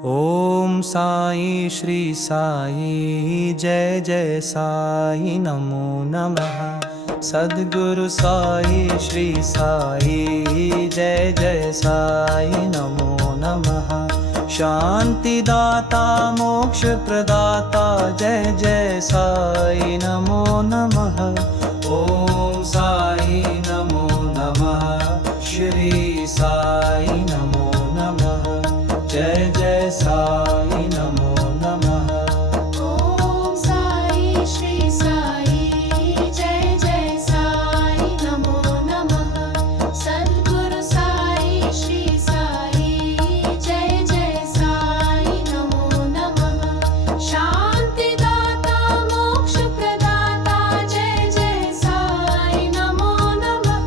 ओम साई श्री साई जय जय साई नमो नमः। सद्गुरु साई श्री साई जय जय साई नमो नमः। शांतिदाता मोक्ष प्रदाता जय जय साई नमो नमः। ओम साई नमो नमः। श्री साई नमो नमः। जय जय साई नमो नमः। ओम साई श्री साई जय जय साई नमो नमः। सद्गुरु साई श्री साई जय जय साई नमो नमः। शांतिदाता मोक्ष प्रदाता जय जय साई नमो नमः।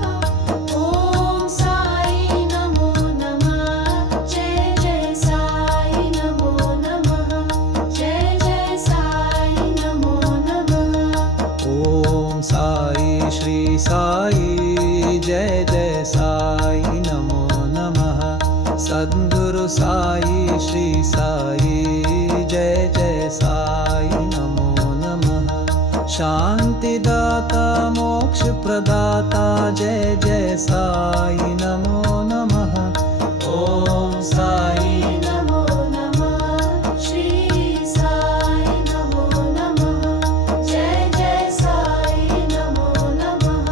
ओम साई नमो नमः। जय जय साई नमो नमः। जय जय साई नमो नमः। ओम साई श्री साई जय जय साई नमो नमः। सद्गुरु साई श्री साई जय जय साई नमो नमः। शांतिदाता मोक्ष प्रदाता जय जय साई नमो नमः। ओम साई नमो नमः। श्री साई नमो नमः। जय जय साई नमो नमः।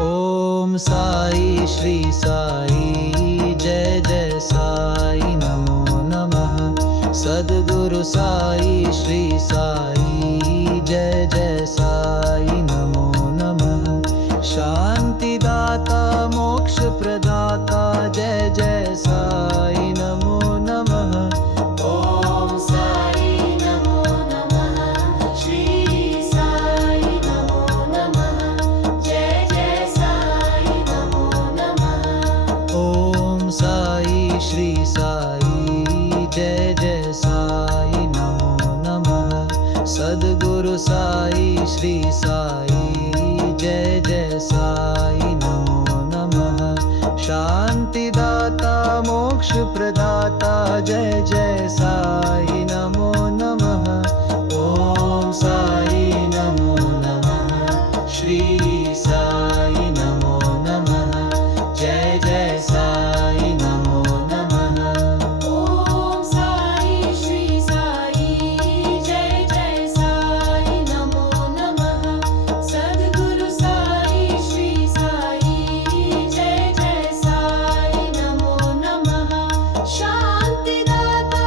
ओम साई श्री साई जय जय साई नमो नमः। सद्गुरु साई श्री साई जय जय साई नमो नमः। शांतिदाता मोक्ष प्रदाता जय जय साई नमो नमः। ओम साई नमो नमः। श्री साई नमो नमः। जय जय साई नमो नमः। ओम साई श्री साई जय जय साई नमो नमः। सद्गुरु साई श्री साई जय जय साई नमो नमः। शांतिदाता मोक्ष प्रदाता जय जय साई नमो नमः। ओम साई नमो नमः। श्री साई नमो नमः। जय जय साई नमो नमः। ओम साई श्री साई जय जय साई नमो नमः। सद्गुरु साई श्री साई जय जय साई नमो नमः। शांतिदाता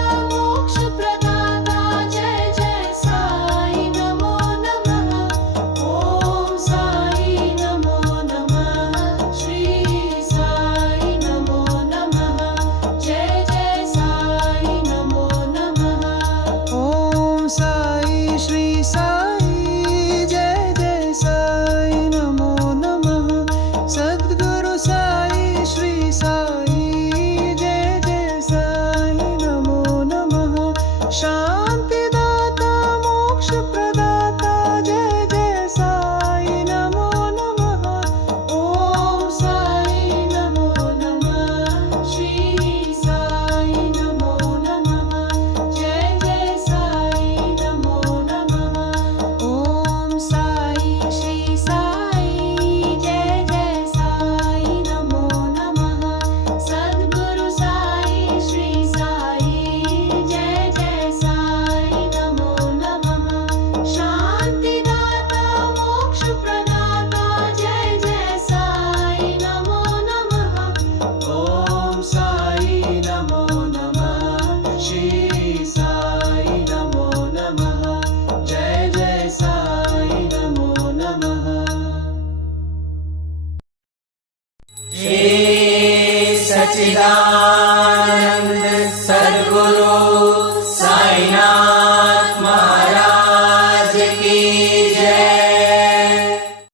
नमः